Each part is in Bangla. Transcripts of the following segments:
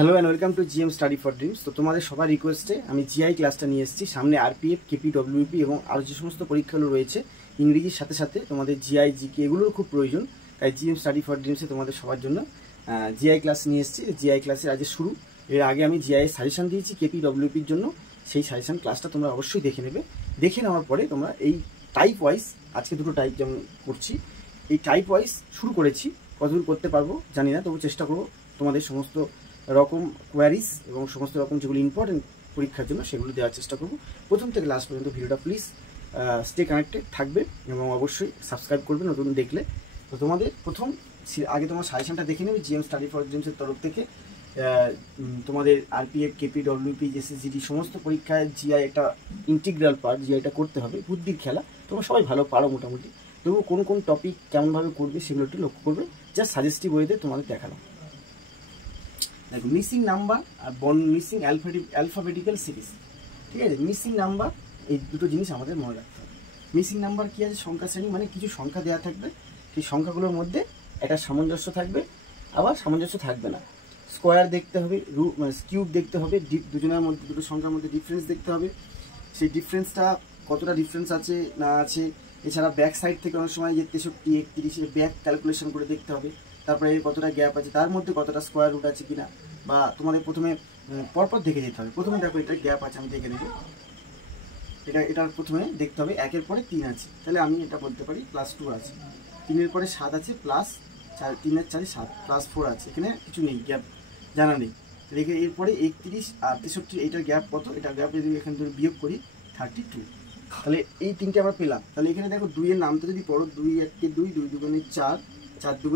Hello and welcome to GM study for dreams. তো তোমাদের সবার রিকোয়েস্টে আমি জিআই ক্লাসটা নিয়ে এসেছি। সামনে আরপিএফ, কেপি, ডব্লিউপি এবং আরও যে সমস্ত পরীক্ষাগুলো রয়েছে ইংরেজির সাথে সাথে তোমাদের জিআই, জিকে এগুলোর খুব প্রয়োজন। তাই জিএম স্টাডি ফর ড্রিমসে তোমাদের সবার জন্য জিআই ক্লাস নিয়ে এসেছি। জিআই ক্লাসের আজ শুরু। এর আগে আমি জিআই সাজেশন দিয়েছি কেপি, ডব্লিউপির জন্য। সেই সাজেশন ক্লাসটা তোমরা অবশ্যই দেখে নেবে। দেখে নেওয়ার পরে তোমরা এই টাইপ ওয়াইজ, আজকে দুটো টাইপ যেমন করছি, এই টাইপ ওয়াইজ শুরু করেছি। কতদূর করতে পারবো জানি না, তবু চেষ্টা করবো তোমাদের সমস্ত রকম কোয়ারিজ এবং সমস্ত রকম যেগুলো ইম্পর্টেন্ট পরীক্ষার জন্য সেগুলো দেওয়ার চেষ্টা করব। প্রথম থেকে লাস্ট পর্যন্ত ভিডিওটা প্লিজ স্টে কানেক্টেড থাকবে এবং অবশ্যই সাবস্ক্রাইব করবে নতুন দেখলে। তো তোমাদের আগে তোমার সাজেশনটা দেখে নেবে জিএম স্টাডি ফর ড্রিমসের তরফ থেকে। তোমাদের আরপিএফ, কেপি, ডব্লিউপি, এসএসজিডি সমস্ত পরীক্ষায় জিআই একটা ইন্টিগ্রাল পার্ট। জিআইটা করতে হবে, বুদ্ধির খেলা। তোমরা সবাই ভালো পারো মোটামুটি, তবু কোন কোন টপিক কেমনভাবে করবে সেগুলো একটু লক্ষ্য করবে। জাস্ট সাজেস্টিভ ওয়েতে তোমাদের দেখালাম। দেখো, মিসিং নাম্বার আর মিসিং অ্যালফাবেটিক্যাল সিরিজ, ঠিক আছে? মিসিং নাম্বার, এই দুটো জিনিস আমাদের মনে রাখতে হবে। মিসিং নাম্বার কী আছে? সংখ্যা শ্রেণী, মানে কিছু সংখ্যা দেওয়া থাকবে, সেই সংখ্যাগুলোর মধ্যে একটা সামঞ্জস্য থাকবে, আবার সামঞ্জস্য থাকবে না। স্কোয়ার দেখতে হবে, কিউব দেখতে হবে, দুজনের মধ্যে, দুটো সংখ্যার মধ্যে ডিফারেন্স দেখতে হবে। সেই ডিফারেন্সটা কতটা ডিফারেন্স আছে না আছে। এছাড়া ব্যাক সাইড থেকে অনেক সময় যে 63, 31 ব্যাক ক্যালকুলেশন করে দেখতে হবে। তারপরে এর কতটা গ্যাপ আছে, তার মধ্যে কতটা স্কোয়ার রুট আছে কিনা, বা তোমাদের প্রথমে পরপর দেখে যেতে হবে। প্রথমে দেখো এটা গ্যাপ আছে, আমি দেখে দেবো। এটার প্রথমে দেখতে হবে 1-এর পরে 3 আছে, তাহলে আমি এটা বলতে পারি +2 আছে। 3-এর পরে 7 আছে, প্লাস 3-এর 4 7, +4 আছে। এখানে কিছু নেই, গ্যাপ জানা নেই। এরপরে 31 আর 63, এইটার গ্যাপ কত? এটার গ্যাপ যদি এখান থেকে বিয়োগ করি 32। তাহলে এই তিনটে আমরা পেলাম। তাহলে এখানে দেখো 2-এর নামটা যদি পড়ো, 2 1 2, 2 2 4, 4 2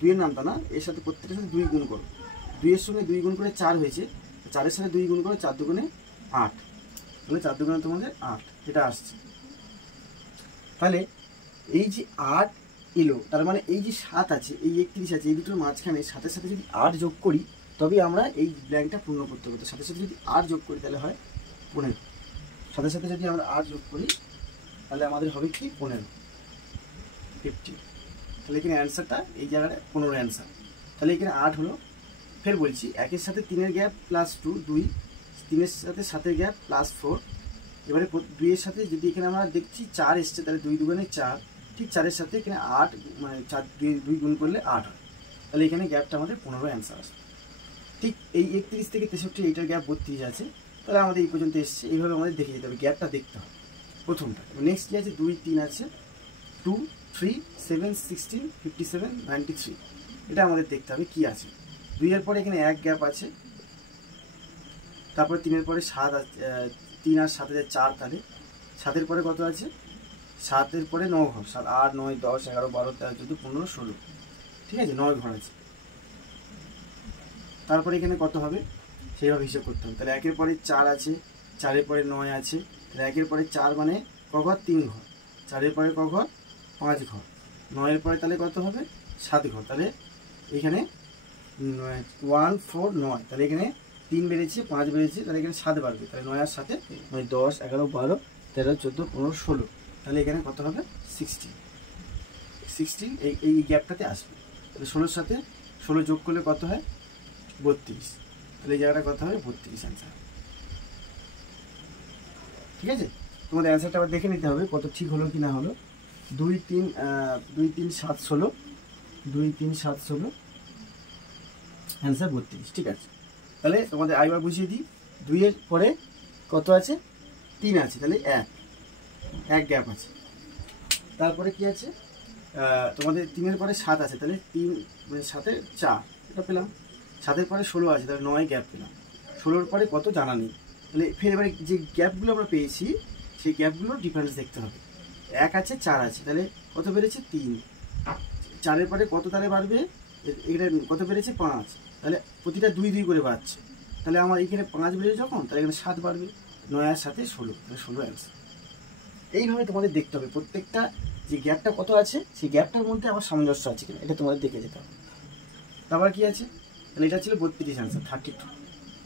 2-এর নামটা না, এর সাথে প্রত্যেকটার সাথে 2 গুণ করো। 2-এর সঙ্গে 2 গুণ করে 4 হয়েছে, 4-এর সাথে 2 গুণ করে 4 2 8, তাহলে 4 2 তোমাদের 8, এটা আসছে। তাহলে এই যে 8 এলো, তার মানে এই যে 7 আছে, এই 31 আছে, এই দুটোর মাঝখানে সাথে সাথে যদি 8 যোগ করি তবে আমরা এই ব্ল্যাঙ্কটা পূর্ণ করতে পারবো। সাথে সাথে যদি 8 যোগ করি তাহলে হয় 15। সাথে সাথে যদি আমরা 8 যোগ করি তাহলে আমাদের হবে কি 15, 50। তাহলে এখানে অ্যান্সারটা এই জায়গাটা 15 অ্যান্সার। তাহলে এখানে 8 হলো। ফের বলছি, 1-এর সাথে 3-এর গ্যাপ +2, 2, 3-এর সাথে 7-এর গ্যাপ +4। এবারে 2-এর সাথে যদি এখানে আমরা দেখছি 4 এসছে, তাহলে 2 2 4, ঠিক 4-এর সাথে এখানে 8, মানে 4 2 গুণ করলে 8 হয়। তাহলে এখানে গ্যাপটা আমাদের 15 অ্যান্সার আসবে। ঠিক এই 31 থেকে 63 এইটার গ্যাপ 32 আছে, তাহলে আমাদের এই পর্যন্ত এসছে। এইভাবে আমাদের দেখে যেতে হবে, গ্যাপটা দেখতে হবে প্রথমটা। নেক্সট কী আছে? 2 3 আছে, 2 3 7 16 57 93, এটা আমাদের দেখতে হবে কী আছে। 2-এর পরে এখানে 1 গ্যাপ আছে, তারপরে 3-এর পরে 7 আছে, 3 আর 7 4, তাহলে 7-এর পরে কত আছে? 7-এর পরে 9 ঘর, 7 8 9 10 11 12 13 14 15 16, ঠিক আছে? 9 ঘর আছে। তারপরে এখানে কত হবে সেইভাবে হিসাব করতে হবে। তাহলে 1-এর পরে 4 আছে, 4-এর পরে 9 আছে, তাহলে 1-এর পরে 4 মানে ক ঘর? 3 ঘর। 4-এর পরে ক ঘর? 5 ঘর। 9-এর পরে তাহলে কত হবে? 7 ঘর। তাহলে এখানে 1 4 9, তাহলে এখানে 3 বেড়েছে, 5 বেড়েছে, তাহলে এখানে 7 বাড়বে। তাহলে 9 আর 7 মানে 10 11 12 13 14 15 16, তাহলে এখানে কত হবে? 16 এই গ্যাপটাতে আসবে। তাহলে 16-এর সাথে 16 যোগ করলে কত হয়? 32। তাহলে এই জায়গাটা কত হবে? 32 অ্যান্সার। ঠিক আছে? তোমাদের অ্যান্সারটা আবার দেখে নিতে হবে কত ঠিক হলো কি না হলো। 2 3 7 16, 2 3 7 16, অ্যান্সার 32। ঠিক আছে, তাহলে তোমাদের আরেকবার বুঝিয়ে দিই। 2-এর পরে কত আছে? 3 আছে, তাহলে 1 গ্যাপ আছে। তারপরে কি আছে? তোমাদের 3-এর পরে 7 আছে, তাহলে 3 মানে 7-এ 4, এটা পেলাম। 7-এর পরে 16 আছে, তাহলে 9 গ্যাপ পেলাম। 16-এর পরে কত জানা নেই। তাহলে ফের এবারে যে গ্যাপগুলো আমরা পেয়েছি সেই গ্যাপগুলোর ডিফারেন্স দেখতে হবে। 1 আছে, 4 আছে, তাহলে কত বেড়েছে? 3। 4-এর পরে কত তাহলে বাড়বে? এটা কত বেড়েছে? 5, তাহলে প্রতিটা 2 2 করে বাড়ছে। তাহলে আমার এইখানে 5 বেড়েছে যখন, তাহলে এখানে 7 বাড়বে। 9 আর 7 16, তাহলে 16 অ্যান্সার। এইভাবে তোমাদের দেখতে হবে প্রত্যেকটা যে গ্যাপটা কত আছে সেই গ্যাপটার মধ্যে আবার সামঞ্জস্য আছে কিনা, এটা তোমাদের দেখে যেতে হবে। তারপর কি আছে? তাহলে এটা ছিল 32 অ্যান্সার, 32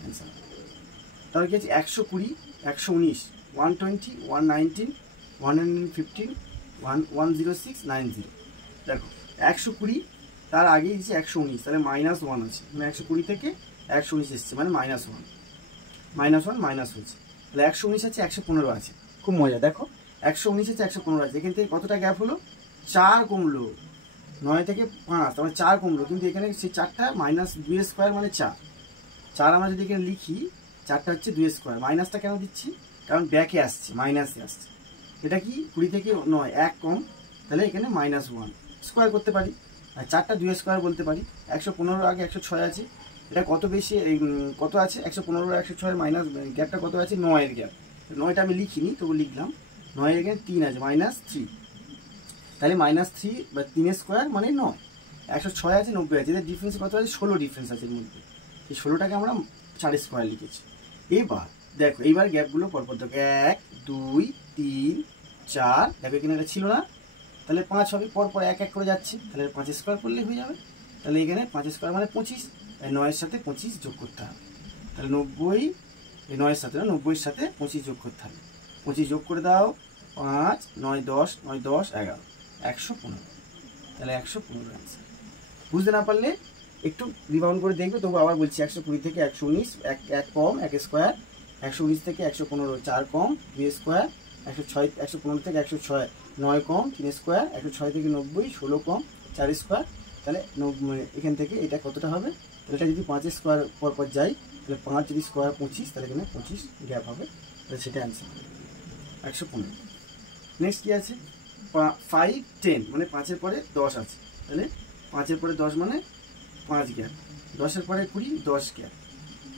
অ্যান্সার। তারপর কি আছে? 120 119 120 119 115 106 90। দেখো 120, তার আগে দিচ্ছে 119, তাহলে -1 আছে, মানে 120 থেকে 119 এসছে মানে -1 -1 মাইনাস হয়েছে, তাহলে 119 আছে 115 আছে। খুব মজা, দেখো 119 আছে 115 আছে, এখান থেকে কতটা গ্যাপ হলো, 4 কমলো, 9 থেকে 5 তার মানে 4 কমলো, কিন্তু এখানে সেই 4টা -2 স্কোয়ার মানে 4 আমরা যদি এখানে লিখি 4টা হচ্ছে 2 স্কোয়ার। মাইনাসটা কেন দিচ্ছি, কারণ ব্যাকে আসছে, মাইনাসে আসছে। এটা কি 20 থেকে 9 1 কম, তাহলে এখানে -1 স্কোয়ার করতে পারি, আর 4টা 2 স্কোয়ার বলতে পারি। 115 আগে 106 আছে, এটা কত বেশি, কত আছে 115 আর 106 মাইনাস গ্যাপটা কত আছে, 9 এর গ্যাপ। 9টা আমি লিখিনি, তবু লিখলাম 9 এর গ্যাপ 3 আছে, -3, তাহলে -3 বা 3 স্কোয়ার মানে 9। 106 আছে 90 আছে, এদের ডিফারেন্স কত আছে, 16 ডিফারেন্স আছে এর মধ্যে। এই 16টাকে আমরা 4 স্কোয়ার লিখেছি। এবার দেখো এইবার গ্যাপগুলো পরপর দেখো, 1 2 3 4, দেখো এখানে এটা ছিল না, তাহলে 5 হবে, পরপর 1 1 করে যাচ্ছে, তাহলে 5 স্কোয়ার করলেই হয়ে যাবে। তাহলে এখানে 5 স্কোয়ার মানে 25, 9 এর সাথে 25 যোগ করতে হবে, তাহলে 90, এই 9 এর সাথে না, 90 এর সাথে 25 যোগ করতে হবে। 25 যোগ করে দাও, 5 9 10 9 10 11, 115, তাহলে 115 অ্যান্সার। বুঝতে না পারলে একটু রিবাউন্ড করে দেখবে, তবু আবার বলছি 120 থেকে 119 1 কম 1 স্কোয়ার, 119 থেকে 115 4 কম 2 স্কোয়ার, 106 115 থেকে 106 9 কম 3 স্কোয়ার, 106 থেকে 90 16 কম 4 স্কোয়ার, তাহলে এখান থেকে এটা কতটা হবে, তাহলে এটা যদি 5 স্কোয়ার পরপর যাই, তাহলে 5 যদি স্কোয়ার 25, তাহলে এখানে 25 গ্যাপ হবে, তাহলে সেটা অ্যান্সার হবে 115। নেক্সট কী আছে, 5 10 মানে 5-এর পরে 10 আছে, তাহলে 5-এর পরে 10 মানে 5 গ্যাপ, 10-এর পরে 20 10 গ্যাপ,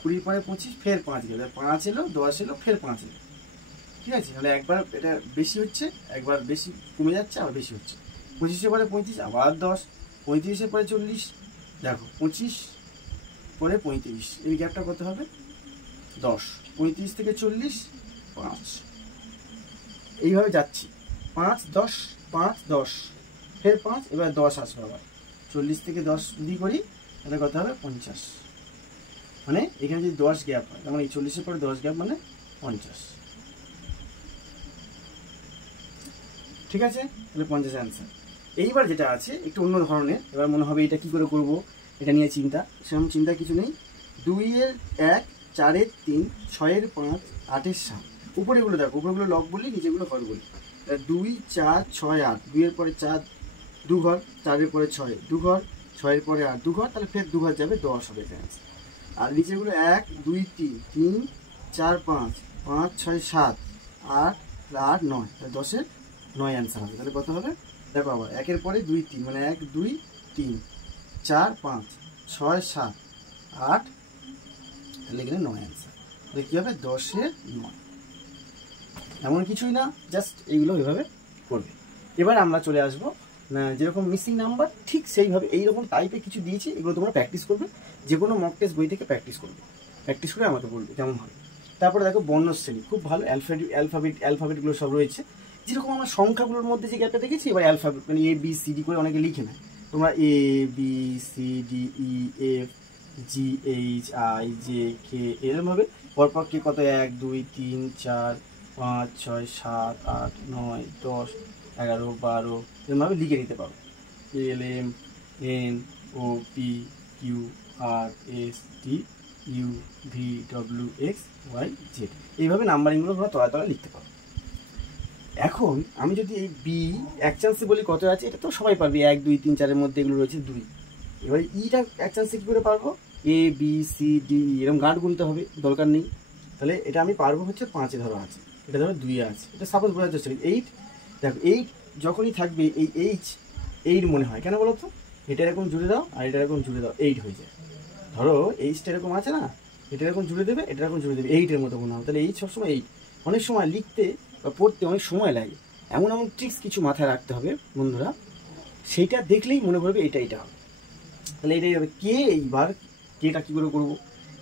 20-এর পরে 25 ফের 5 গ্যাপ, 5 এলো 10 এলো ফের 5 এলো, ঠিক আছে। তাহলে একবার এটা বেশি হচ্ছে, একবার বেশি কমে যাচ্ছে, আবার বেশি হচ্ছে। 25-এর পরে 35 আবার 10, 35-এর পরে 40, দেখো 25 পরে 35, এই গ্যাপটা কত হবে 10, 35 থেকে 40 5, এইভাবে যাচ্ছি 5 10 5 10 ফের 5, এবার 10 আসবে আবার, 40 থেকে 10 যদি করি তাহলে কত হবে 50, মানে এখানে যদি 10 গ্যাপ হয়, মানে এই 40-এর পরে 10 গ্যাপ মানে 50, ঠিক আছে। তাহলে 50 অ্যান্সার। এইবার যেটা আছে একটু অন্য ধরনের, এবার মনে হবে এটা কি করে করব, এটা নিয়ে চিন্তা, সেরকম চিন্তা কিছু নেই। 2-এর 1 4-এর 3 6-এর 5 8-এর 7, উপরেগুলো দেখো, উপরেগুলো লব বলি, নিচেগুলো ঘর বলি। 2 4 6 8, 2-এর পরে 4 2 ঘর, 4-এর পরে 6 2 ঘর, 6-এর পরে 8 2 ঘর, তাহলে ফের 2 ঘর যাবে, 10 হবে অ্যান্সার। আর নিচেগুলো 1 2 3 3 4 5 5 6 7 8 8 9, তাহলে 10-এর 9 অ্যান্সার হবে। তাহলে কত হবে দেখো, আবার 1-এর পরে 2 3 মানে 1 2 3 4 5 6 7 8, তাহলে এখানে 9 অ্যান্সার। তাহলে কী হবে 10-এর 9, এমন কিছুই না, জাস্ট এইগুলো এভাবে করবে। এবার আমরা চলে আসবো যেরকম মিসিং নাম্বার, ঠিক সেইভাবে এইরকম টাইপের কিছু দিয়েছি, এগুলো তোমরা প্র্যাকটিস করবে, যে কোনো মক টেস্ট বই থেকে প্র্যাকটিস করবে, প্র্যাকটিস করে আমাকে বলবে কেমন হবে। তারপরে দেখো বর্ণশ্রেণী, খুব ভালো, অ্যালফাবেটগুলো সব রয়েছে, যেরকম আমরা সংখ্যাগুলোর মধ্যে যে গ্যাপটা দেখেছি, এবার অ্যালফাবেট মানে ABCD করে অনেকে লিখে নেয়, তোমরা ABCDEFGHIJK এরকমভাবে পরপর কে কত 1 2 3 4 5 6 7 8 9 10 11 12 এরকমভাবে লিখে নিতে পারো, LMNOPQRSTUVWXYZ, এইভাবে নাম্বারিংগুলো তোমরা তলা তলা লিখতে পারো। এখন আমি যদি এই বি এক চান্সে বলি কত আছে, এটা তো সবাই পারবে, 1 2 3 4-এর মধ্যে এগুলো রয়েছে 2, এবার ইটা এক চান্সে কী করে পারবো, ABCDE এরকম গাঁট গুনতে হবে, দরকার নেই। তাহলে এটা আমি পারবো হচ্ছে 5-এ ধরো আছে, এটা ধরো 2-এ আছে, এটা সাপোজ বোঝার চেষ্টা করি। 8 দেখো 8 যখনই থাকবে এই এইট মনে হয়, কেন বলো তো, এটা এরকম জুড়ে দাও আর এটা এরকম জুড়ে দাও, 8 হয়ে যায়। ধরো এইচটা এরকম আছে না, এটা এরকম জুড়ে দেবে, এটা এরকম জুড়ে দেবে, 8-এর মতো মনে হবে, তাহলে এইট সবসময় 8। অনেক সময় লিখতে বা পড়তে অনেক সময় লাগে, এমন এমন ট্রিক্স কিছু মাথায় রাখতে হবে বন্ধুরা, সেইটা দেখলেই মনে করবে এটা হবে, তাহলে এটাই হবে কে। এইবার কেটা কী করে করবো,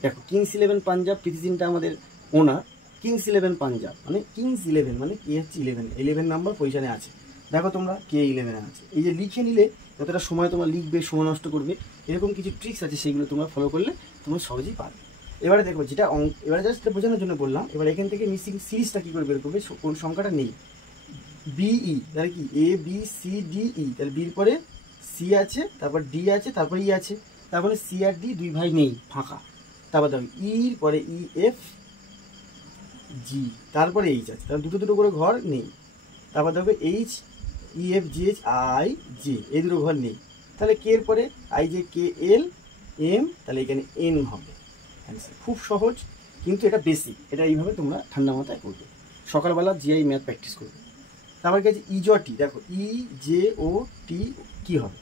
দেখো কিংস 11 পাঞ্জাব, প্রীতিদিনটা আমাদের ওনার, কিংস 11 পাঞ্জাব মানে কিংস 11 মানে কে হচ্ছে 11 নাম্বার পজিশনে আছে, দেখো তোমরা কে 11 আছে, এই যে লিখে নিলে যতটা সময় তোমরা লিখবে, সময় নষ্ট করবে, এরকম কিছু ট্রিক্স আছে, সেইগুলো তোমরা ফলো করলে তোমরা সহজেই পারবে। এবারে দেখো যেটা এবারে জাস্ট বোঝানোর জন্য বললাম, এবার এখান থেকে মিসিং সিরিজটা কী করে বের করবে, কোন সংখ্যাটা নেই, BE, তাহলে কি ABCDE, তাহলে বির পরে C আছে, তারপর D আছে, তারপর E আছে, তারপরে C আর D 2 ভাই নেই, ফাঁকা, তারপর দেখো ইর পরে ই এফ জি, তারপরে এইচ আছে, তাহলে দুটো দুটো করে ঘর নেই। তারপর দেখো H E F G H I J, এই দুটো ঘর নেই। তাহলে কে এর পরে I J K L M, তাহলে এখানে এন হবে অ্যান্সার। খুব সহজ, কিন্তু এটা বেসিক, এটা এইভাবে তোমরা ঠান্ডা মাথায় করবে, সকালবেলা জিআই ম্যাথ প্র্যাকটিস করবে। তারপর কি আছে ইজ টি, দেখো ই জে ও টি কী হবে,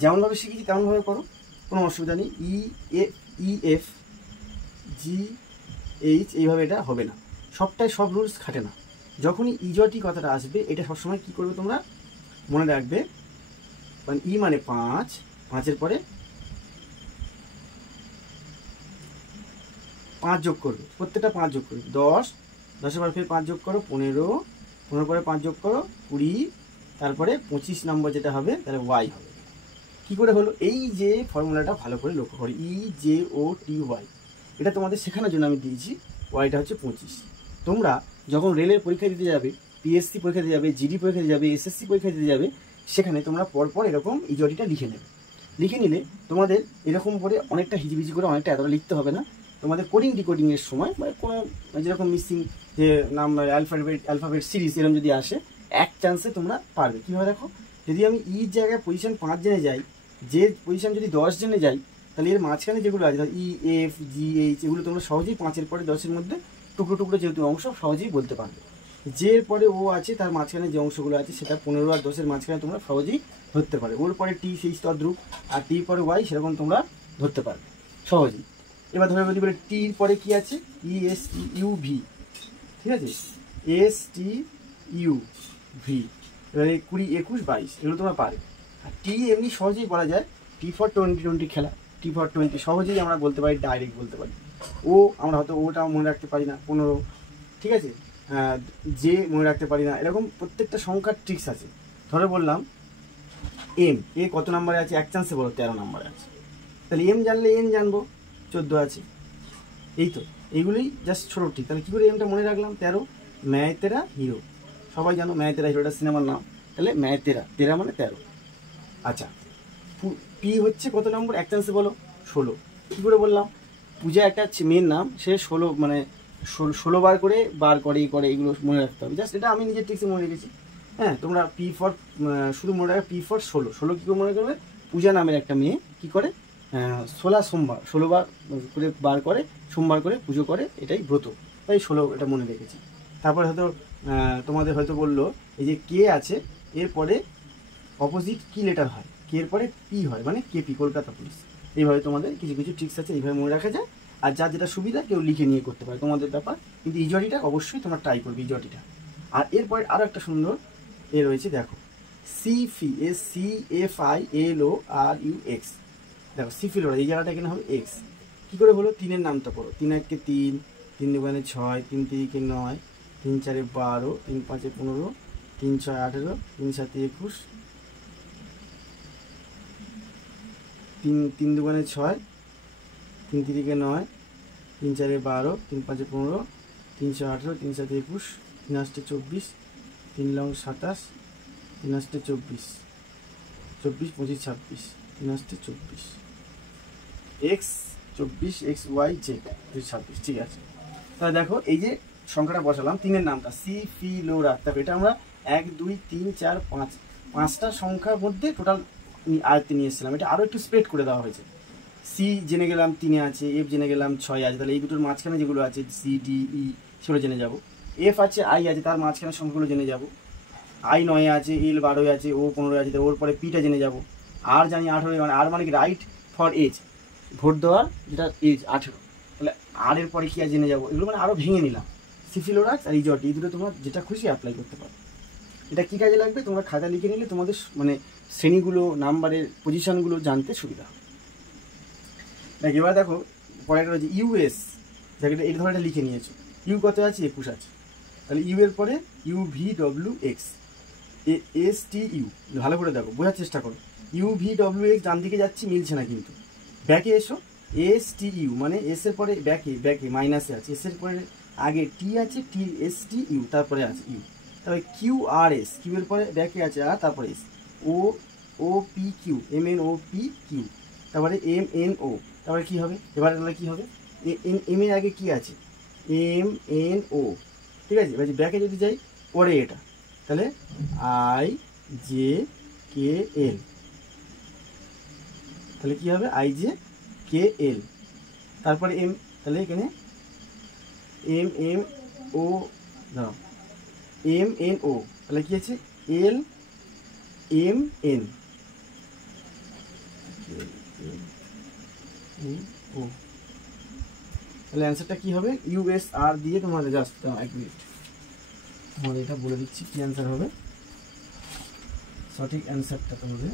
যেমনভাবে শিখেছি তেমনভাবে করো, কোনো অসুবিধা নেই। ই এফ জি এইচ, এইভাবে এটা হবে না, সবটাই সব রুলস খাটে না। যখনই ইজটি কথাটা আসবে, এটা সবসময় কী করবে তোমরা মনে রাখবে, মানে ই মানে 5, 5-এর পরে 5 যোগ করবে, প্রত্যেকটা 5 যোগ করবে, 10, 10-এর পরে ফের 5 যোগ করো, 15, 15 পরে 5 যোগ করো 20, তারপরে 25 নম্বর যেটা হবে তাহলে ওয়াই হবে। কী করে হলো, এই যে ফর্মুলাটা ভালো করে লক্ষ্য করো, ই জে ও টি ওয়াই, এটা তোমাদের শেখানোর জন্য আমি দিয়েছি। ওয়াইটা হচ্ছে 25। তোমরা যখন রেলের পরীক্ষা দিতে যাবে, পিএসসি পরীক্ষা দিতে যাবে, জিডি পরীক্ষা দিতে যাবে, এসএসসি পরীক্ষা দিতে যাবে, সেখানে তোমরা পরপর এরকম ইজটিটা লিখে নেবে। লিখে নিলে তোমাদের এরকম করে অনেকটা হিজিবিজি করে অনেকটা এতটা লিখতে হবে না। তোমাদের কোডিং ডিকোডিংয়ের সময় বা কোনো যেরকম মিসিং যে নাম অ্যালফাবেট সিরিজ এরকম যদি আসে, এক চান্সে তোমরা পারবে। কীভাবে দেখো, যদি আমি ইর জায়গায় পজিশন 5 জেনে যাই, যে পজিশন যদি 10 জেনে যাই, তাহলে এর মাঝখানে যেগুলো আছে ই এফ জি এইচ, এগুলো তোমরা সহজেই 5-এর পরে 10-এর মধ্যে টুকরো টুকরো যেহেতু অংশ সহজেই বলতে পারবে। যে পরে ও আছে তার মাঝখানে যে অংশগুলো আছে সেটা 15 আর 10-এর মাঝখানে তোমরা সহজেই ধরতে পারবে। ওর পরে টি সেই স্তদ্রুপ, আর টির পরে ওয়াই সেরকম তোমরা ধরতে পারবে সহজেই। এবার ধরে বলি বলে টির পরে কি আছে, E S T U V, ঠিক আছে, এস টি ইউ ভি, এবারে 20, 21, 22 এগুলো তোমরা পারবে। আর টি এমনি সহজেই বলা যায়, টি ফর 20 খেলা, টি ফর 20 সহজেই আমরা বলতে পারি, ডাইরেক্ট বলতে পারি। ও আমরা হয়তো ওটা মনে রাখতে পারি না, 15, ঠিক আছে, যে মনে রাখতে পারি না, এরকম প্রত্যেকটা সংখ্যার ট্রিক্স আছে। ধরে বললাম এম, এ কত নম্বরে আছে, এক চান্সে বলো 13 নম্বরে আছে, তাহলে এম জানলে এন জানবো 14 আছে, এই তো এইগুলোই জাস্ট ছোটো ঠিক। তাহলে কী করে এমটা মনে রাখলাম, 13, ম্যায় তেরা হিরো, সবাই জানো ম্যায় তেরা হিরোটা সিনেমার নাম, তাহলে ম্যায় তেরা, 13 মানে 13। আচ্ছা, পি হচ্ছে কত নম্বর, এক চান্সে বলো 16। কী করে বললাম, পূজা একটা মেয়ের নাম, সে 16 মানে 16 বার করে এগুলো মনে রাখতে হবে। জাস্ট এটা আমি নিজের ট্রিক্সে মনে রেখেছি। হ্যাঁ, তোমরা পি ফর শুধু মনে রাখবে, পি ফর 16 কী করে মনে করবে, পূজা নামের একটা মেয়ে কী করে 16 সোমবার, 16 বার করে সোমবার করে পুজো করে, এটাই ব্রত, তাই 16 এটা মনে রেখেছি। তারপরে হয়তো তোমাদের হয়তো বললো এই যে কে আছে, এরপরে অপোজিট কী লেটার হয়, কে এর পরে পি হয়, মানে কেপি, কলকাতা পুলিশ। এইভাবে তোমাদের কিছু কিছু ট্রিক্স আছে, এইভাবে মনে রাখা যায়। আর যার যেটা সুবিধা কেউ লিখে নিয়ে করতে পারে, তোমাদের ব্যাপার। কিন্তু ইজটিটা অবশ্যই তোমরা ট্রাই করবে, ইজটিটা। আর এরপরে আরও একটা সুন্দর এ রয়েছে, দেখো CFILORUX, দেখো সিফিলোরা, এই জায়গাটা এখানে হবে এক্স। কী করে হলো, 3-এর নামটা পড়ো, 3 1 3, 3 2 6, 3 3 9, 3 4 12, 3 5 15, 3 6 18, 3 7 21, 3 2 6, 3 3 9, 3 4 12, 3 5 15, 3 6 18, 3 7 21, 3 8 24, 3 9 27, 3 8 24, 24 25 26, 3 8 24, এক্স 24, এক্স ওয়াই জেড 26, ঠিক আছে। তাহলে দেখো এই যে সংখ্যাটা বসালাম, 3-এর নামটা সিফিলোরা, দেখো এটা আমরা 1 2 3 4 5, 5টা সংখ্যার মধ্যে টোটাল আয়ত্তে নিয়ে এসেছিলাম। এটা আরও একটু স্প্রেড করে দেওয়া হয়েছে। সি জেনে গেলাম 3-এ আছে, এফ জেনে গেলাম 6-এ আছে, তাহলে এই দুটোর মাঝখানে যেগুলো আছে সি ডি ই সেগুলো জেনে যাব। এফ আছে, আই আছে, তার মাঝখানে সংখ্যাগুলো জেনে যাব। আই 9-এ আছে, এল 12-এ আছে, ও 15-এ আছে, ওর পরে পিটা জেনে যাব। আর জানি 18, মানে আর মানে কি রাইট ফর এজ, ভোট দেওয়ার যেটা এজ 18, তাহলে আর এর পরে কি আর জেনে যাবো, এগুলো মানে আরও ভেঙে নিলাম। সিফিলোরাক্স আর ইজটি, এই দুটো তোমরা যেটা খুশি অ্যাপ্লাই করতে পারো। এটা কী কাজে লাগবে, তোমরা খাতা লিখে নিলে তোমাদের মানে শ্রেণীগুলো, নাম্বারের পজিশনগুলো জানতে সুবিধা হবে। দেখ এবার দেখো পরে একটা রয়েছে ইউএস, দেখ এটা এই ধরনের লিখে নিয়েছো, ইউ কত আছে, 21 আছে, তাহলে ইউ এর পরে UVWX, STU, ভালো করে দেখো, বোঝার চেষ্টা করো। UVWX ডান দিকে যাচ্ছি, মিলছে না, কিন্তু ব্যাকে এসো, STU মানে এস এর পরে ব্যাকে মাইনাসে আছে, এস এর পরে আগে টি আছে, TSTU, তারপরে আছে ইউ, তারপরে QRS, কিউ এর পরে ব্যাকে আছে আর, তারপরে এস, OPQ, MNOPQ, তারপরে MNO, তারপরে কী হবে, এবার তাহলে কী হবে, এম এর আগে কি আছে, এম এন ও, ঠিক আছে। এবার ব্যাকে যদি যাই পরে এটা, তাহলে আই জে কে এল, তাহলে কি হবে আই জে কে এল, তারপরে এম, তাহলে এখানে এম এম ও, দাঁড়াও, এম এন ও, তাহলে কি আছে এল এম এন ও, তাহলে অ্যান্সারটা কি হবে ইউএসআর দিয়ে তোমাদের জাস্ট 1 মিনিট তোমাদের এটা বলে দিচ্ছি কি অ্যান্সার হবে। সঠিক অ্যান্সারটা তোমাদের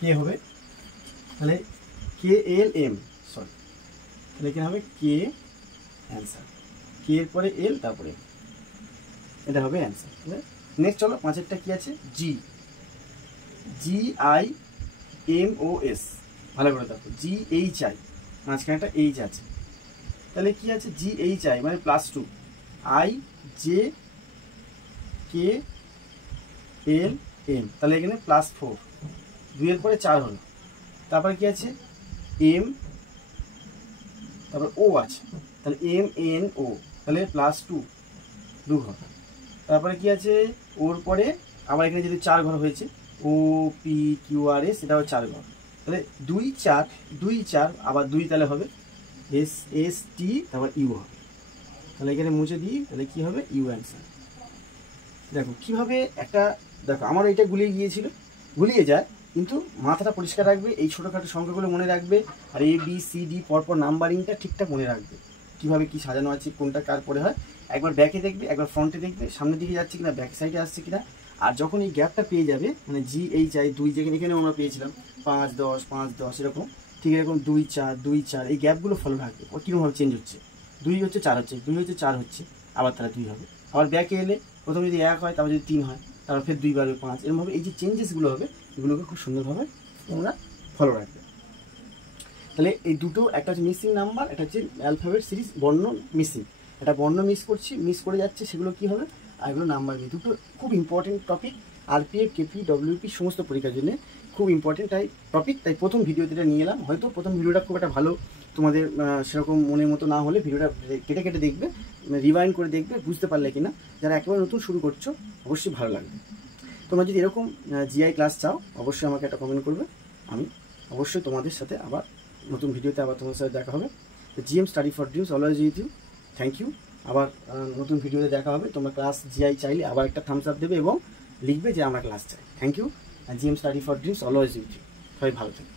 কে হবে, তাহলে কে এল এম, সরি, তাহলে এখানে হবে কে, অ্যান্সার কে এর পরে এল তারপরে এটা হবে অ্যান্সার। নেক্সট চলো 5এরটা কি আছে, জি, জি আই এম ও এস, ভালো করে দেখো, জি এইচ আই, মাঝখানে একটা এইচ আছে, তাহলে কি আছে জি এইচ আই মানে +2, I J K L M, তাহলে এখানে +4, 2 এর পরে 4 হলো, তারপরে কি আছে এম, তারপর ও আছে, তাহলে এম এন ও, তাহলে +2, 2 ঘর, তারপরে কি আছে ওর পরে আবার এখানে যদি 4 ঘর হয়েছে O P Q R S, এটাও 4 ঘর, তাহলে 2 4 2 4 আবার 2, তাহলে হবে এস এস টি, তারপর ইউ হবে, তাহলে এখানে মুছে দিই, তাহলে কি হবে ইউ অ্যান্সার। দেখো কিভাবে একটা, দেখো আমার এটা গুলিয়ে যায়, কিন্তু মাথাটা পরিষ্কার রাখবে, এই ছোটোখাটো সংখ্যাগুলো মনে রাখবে, আর এ বি সি ডি পরপর নাম্বারিংটা ঠিকঠাক মনে রাখবে, কীভাবে কী সাজানো আছে, কোনটা কার পরে হয়, একবার ব্যাকে দেখবে, একবার ফ্রন্টে দেখবে, সামনের দিকে যাচ্ছে কিনা, ব্যাক সাইডে আসছে কিনা, আর যখন এই গ্যাপটা পেয়ে যাবে, মানে জি এইচ আই 2, যেখানে এখানে আমরা পেয়েছিলাম 5 10 5 10 এরকম, ঠিক এরকম 2 4 2 4, এই গ্যাপগুলো ফলো রাখবে, ও কীরকমভাবে চেঞ্জ হচ্ছে, 2 হচ্ছে 4 হচ্ছে, 2 হচ্ছে 4 হচ্ছে, আবার তারা 2 হবে, আবার ব্যাকে এলে প্রথমে যদি 1 হয়, তারপর যদি 3 হয়, তারপর ফের 2 বাড়বে 5, এরকমভাবে এই যে চেঞ্জেসগুলো হবে এগুলোকে খুব সুন্দরভাবে তোমরা ফলো রাখবে। তাহলে এই দুটো, একটা হচ্ছে মিসিং নাম্বার, একটা হচ্ছে অ্যালফাবেট সিরিজ বর্ণ মিসিং, একটা বর্ণ মিস করে যাচ্ছে, সেগুলো কি হবে, আর এগুলো নাম্বার মিস, দুটো খুব important topic, RPF KP WP সমস্ত পরীক্ষার জন্য খুব ইম্পর্টেন্ট টপিক, তাই প্রথম ভিডিওতে এটা নিয়ে এলাম। হয়তো প্রথম ভিডিওটা খুব একটা ভালো তোমাদের সেরকম মনের মতো না হলে ভিডিওটা কেটে কেটে দেখবে, রিভাইন্ড করে দেখবে, বুঝতে পারলে কিনা, যারা একেবারে নতুন শুরু করছো অবশ্যই ভালো লাগবে। তোমরা যদি এরকম জিআই ক্লাস চাও অবশ্যই আমাকে একটা কমেন্ট করবে, আমি অবশ্যই তোমাদের সাথে আবার নতুন ভিডিওতে আবার তোমাদের সাথে দেখা হবে। GM study for dreams always with you, thank you. আবার নতুন ভিডিওতে দেখা হবে। তোমরা ক্লাস জিআই চাইলে আবার একটা থামস আপ দেবে এবং লিখবে যে আমরা ক্লাস চাই। Thank you. GM study for dreams always with you. সবাই ভালো থাকবে।